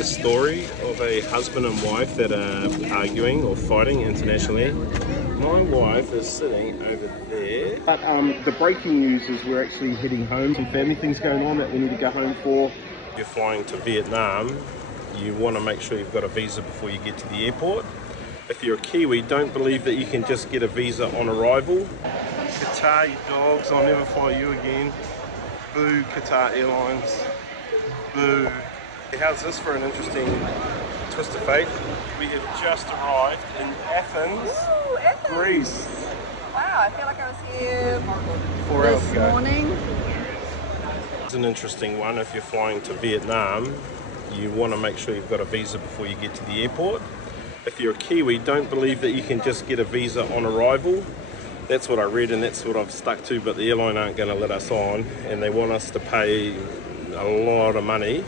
this story of a husband and wife that are arguing or fighting internationally. My wife is sitting over there. But the breaking news is we're actually heading home. Some family things going on that we need to go home for. If you're flying to Vietnam, you want to make sure you've got a visa before you get to the airport. If you're a Kiwi, don't believe that you can just get a visa on arrival. Qatar, you dogs, I'll never fly you again. Boo, Qatar Airlines. Boo. How's this for an interesting twist of fate? We have just arrived in Athens, Greece. Wow, I feel like I was here 4 hours ago. this morning. It's an interesting one. If you're flying to Vietnam, you want to make sure you've got a visa before you get to the airport. If you're a Kiwi, don't believe that you can just get a visa on arrival. That's what I read and that's what I've stuck to, but the airline aren't going to let us on, and they want us to pay a lot of money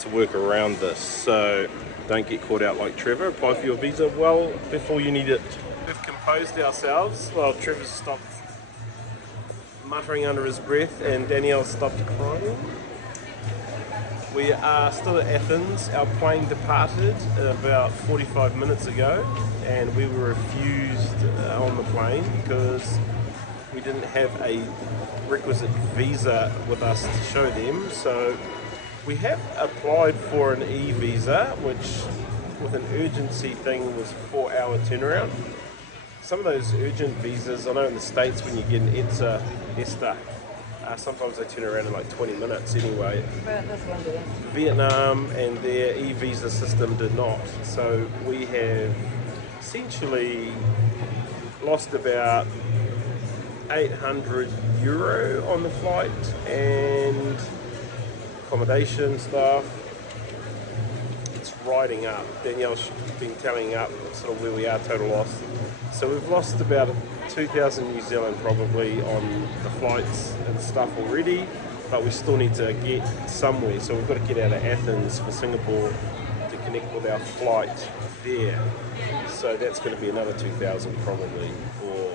to work around this. So don't get caught out like Trevor. Apply for your visa well before you need it. We've composed ourselves while Trevor stopped muttering under his breath and Danielle stopped crying. We are still at Athens. Our plane departed about 45 minutes ago and we were refused on the plane because we didn't have a requisite visa with us to show them. So we have applied for an e-visa, which with an urgency thing was 4-hour turnaround. Some of those urgent visas, I know in the States when you get an ESTA, sometimes they turn around in like 20 minutes anyway. But this one didn't. Vietnam and their e-visa system did not. So we have essentially lost about €800 on the flight and accommodation stuff. It's riding up. Danielle's been telling up sort of where we are total loss. So we've lost about 2,000 New Zealand probably on the flights and stuff already, but we still need to get somewhere. So we've got to get out of Athens for Singapore to connect with our flight there. So that's going to be another 2,000 probably, or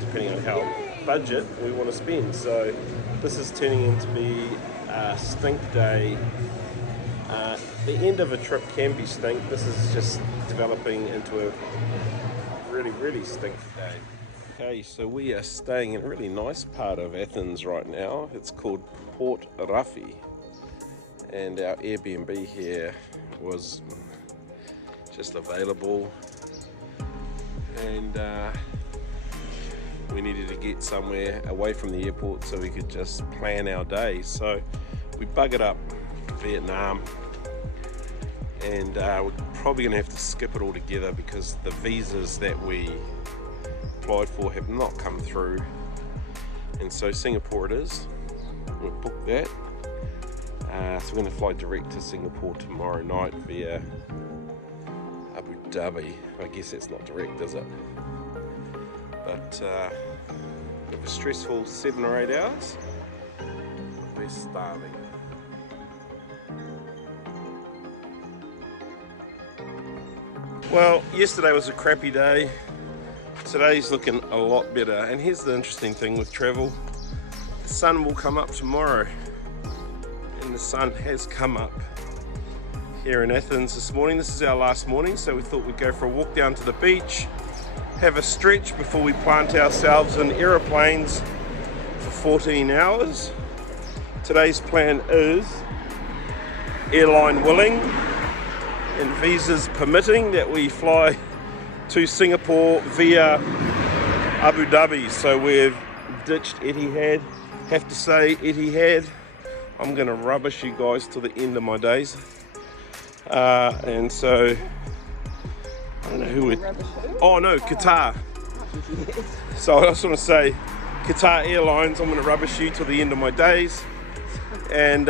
depending on how budget we want to spend. So this is turning into be a stink day. The end of a trip can be stink. This is just developing into a really stink day. Okay, so we are staying in a really nice part of Athens right now. It's called Port Raffi, and our Airbnb here was just available, and we needed to get somewhere away from the airport so we could just plan our day. So we buggered up Vietnam, and we're probably going to have to skip it all together because the visas that we applied for have not come through. And so Singapore it is. We'll book that. So we're going to fly direct to Singapore tomorrow night via Abu Dhabi. I guess that's not direct, is it? But it was stressful 7 or 8 hours. We're starving. Well, yesterday was a crappy day. Today's looking a lot better. And here's the interesting thing with travel. The sun will come up tomorrow. And the sun has come up here in Athens this morning. This is our last morning, so we thought we'd go for a walk down to the beach, have a stretch before we plant ourselves in aeroplanes for 14 hours. Today's plan is, airline willing and visas permitting, that we fly to Singapore via Abu Dhabi. So we've ditched Etihad. Have to say, Etihad, I'm going to rubbish you guys till the end of my days. And so I don't know who we. Oh no, Qatar. So I just want to say, Qatar Airlines, I'm going to rubbish you till the end of my days. And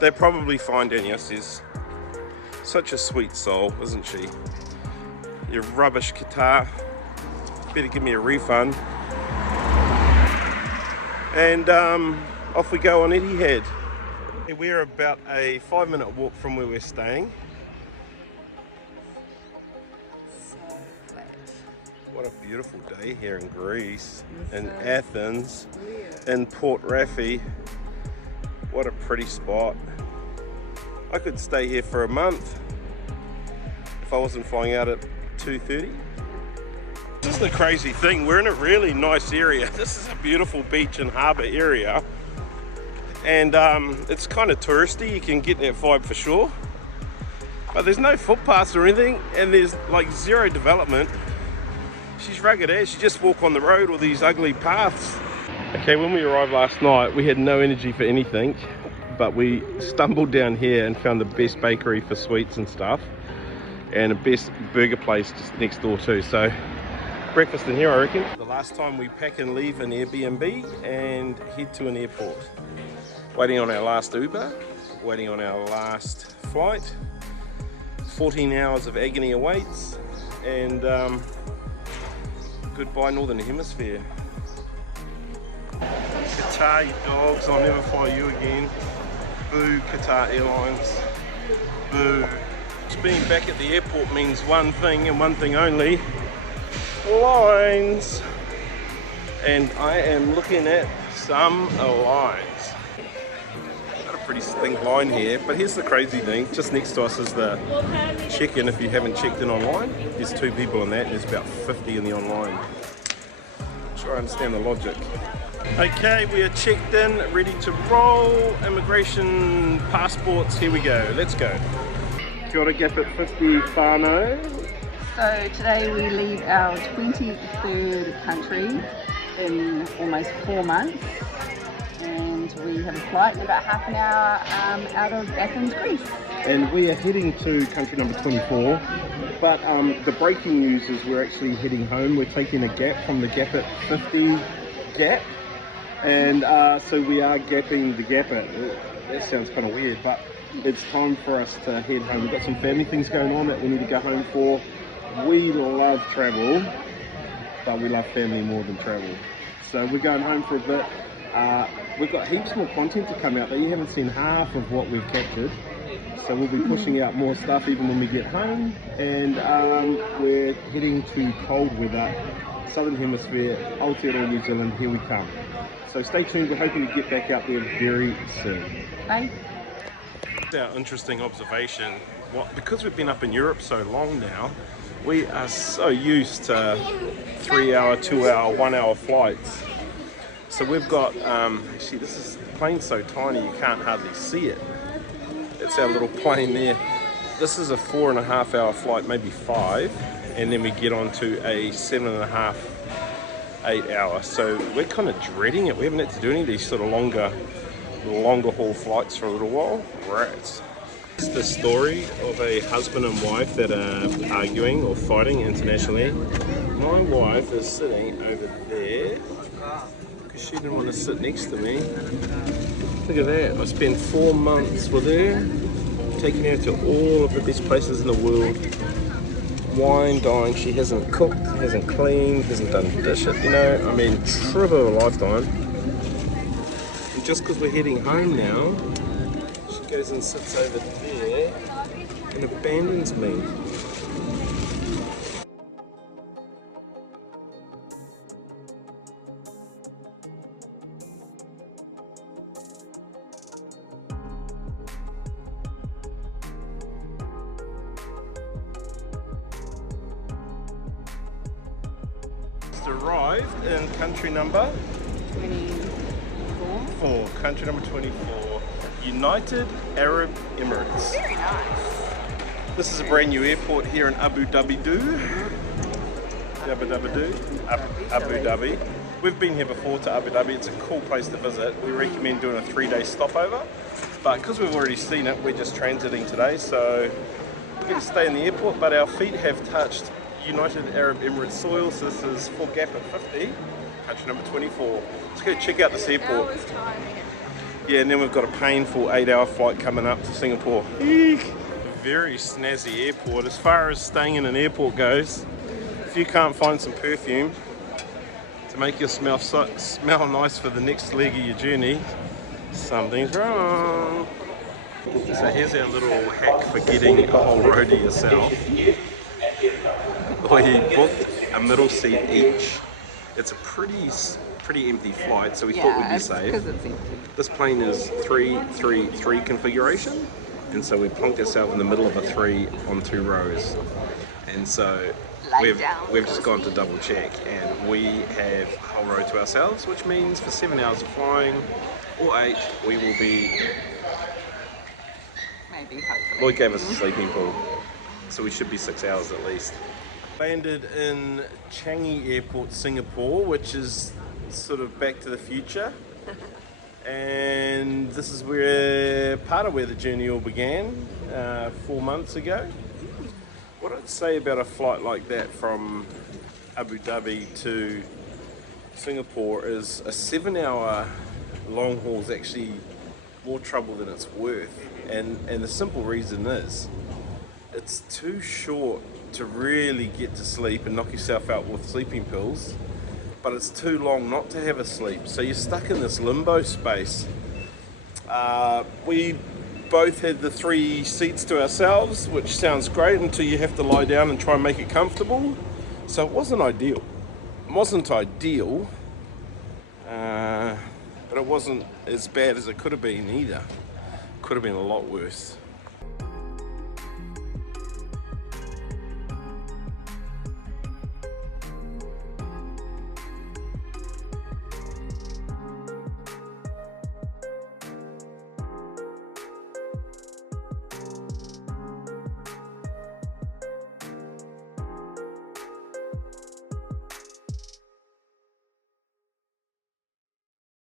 they're probably fine. Danielle says, such a sweet soul, isn't she? You rubbish Qatar. Better give me a refund. And off we go on Etihad. We're about a 5-minute walk from where we're staying. What a beautiful day here in Greece, in Athens, in Port Raffi. What a pretty spot. I could stay here for a month if I wasn't flying out at 2:30. This is the crazy thing, we're in a really nice area. This is a beautiful beach and harbour area. And it's kind of touristy, you can get that vibe for sure. But there's no footpaths or anything, and there's like zero development. She's rugged as, you just walk on the road or these ugly paths. Okay, when we arrived last night, we had no energy for anything, but we stumbled down here and found the best bakery for sweets and stuff, and the best burger place just next door too. So breakfast in here, I reckon. The last time we pack and leave an Airbnb and head to an airport. Waiting on our last Uber, waiting on our last flight. 14 hours of agony awaits, and goodbye Northern Hemisphere. Qatar, you dogs, I'll never fly you again. Boo, Qatar Airlines. Boo. Just being back at the airport means one thing and one thing only. Lines. And I am looking at some lines. Got a pretty stink line here, but here's the crazy thing. Just next to us is the check-in if you haven't checked in online. There's 2 people in that, there's about 50 in the online. I'm sure I understand the logic. Okay, we are checked in, ready to roll. Immigration, passports, here we go. Let's go. Kia ora, GAPIT50 whānau. So today we leave our 23rd country in almost 4 months, and we have a flight in about half an hour out of Athens, Greece. And we are heading to country number 24, but the breaking news is we're actually heading home. We're taking a gap from the GAPIT50 gap, and so we are gapping the GAPIT. That sounds kind of weird, but it's time for us to head home. We've got some family things going on that we need to go home for. We love travel, but we love family more than travel. So we're going home for a bit. We've got heaps more content to come out, but you haven't seen half of what we've captured. So we'll be pushing out more stuff even when we get home. And we're heading to cold weather, Southern Hemisphere, Aotearoa, New Zealand, here we come. So stay tuned, we're hoping to get back out there very soon. Bye. Our interesting observation, because we've been up in Europe so long now, we are so used to 3-hour, 2-hour, 1-hour flights. So we've got, actually the plane's so tiny you can't hardly see it. It's our little plane there. This is a 4.5-hour flight, maybe 5, and then we get on to a 7.5, 8-hour. So we're kind of dreading it. We haven't had to do any of these sort of longer haul flights for a little while. Rats. This is the story of a husband and wife that are arguing or fighting internationally. My wife is sitting over there because she didn't want to sit next to me. Look at that. I spent 4 months with her, taking her to all of the best places in the world. Wine, dine, she hasn't cooked, hasn't cleaned, hasn't done dishes, you know. I mean, trip of a lifetime. And just because we're heading home now, she goes and sits over there and abandons me. Just arrived in country number 24. Country number 24. United Arab Emirates. Very nice. This is a brand new airport here in Abu Dhabi. Abu Dhabi. We've been here before to Abu Dhabi. It's a cool place to visit. We recommend doing a 3-day stopover, but because we've already seen it, we're just transiting today, so we're going to stay in the airport, but our feet have touched United Arab Emirates soil, so this is for GAPIT50, country number 24. Let's go check out this airport. Yeah, and then we've got a painful 8-hour flight coming up to Singapore. Eek. Very snazzy airport. As far as staying in an airport goes, if you can't find some perfume to make you smell nice for the next leg of your journey, something's wrong. So here's our little hack for getting a whole row to yourself. We booked a middle seat each. It's a pretty empty flight, so we thought we'd be safe. Because it's empty. This plane is 333 configuration, And so we plonked ourselves in the middle of a 3 on 2 rows. And so we've just gone to double check, and we have a whole row to ourselves, which means for 7 hours of flying, or 8, we will be... Maybe, hopefully. Lloyd gave us a sleeping pool, so we should be 6 hours at least. Landed in Changi Airport, Singapore, which is sort of back to the future. And this is where part of where the journey all began 4 months ago. What I'd say about a flight like that from Abu Dhabi to Singapore is a 7-hour long haul is actually more trouble than it's worth. And the simple reason is it's too short to really get to sleep and knock yourself out with sleeping pills, but it's too long not to have a sleep. So you're stuck in this limbo space. We both had the 3 seats to ourselves, which sounds great until you have to lie down and try and make it comfortable. So it wasn't ideal. It wasn't ideal, but it wasn't as bad as it could have been either. Could have been a lot worse.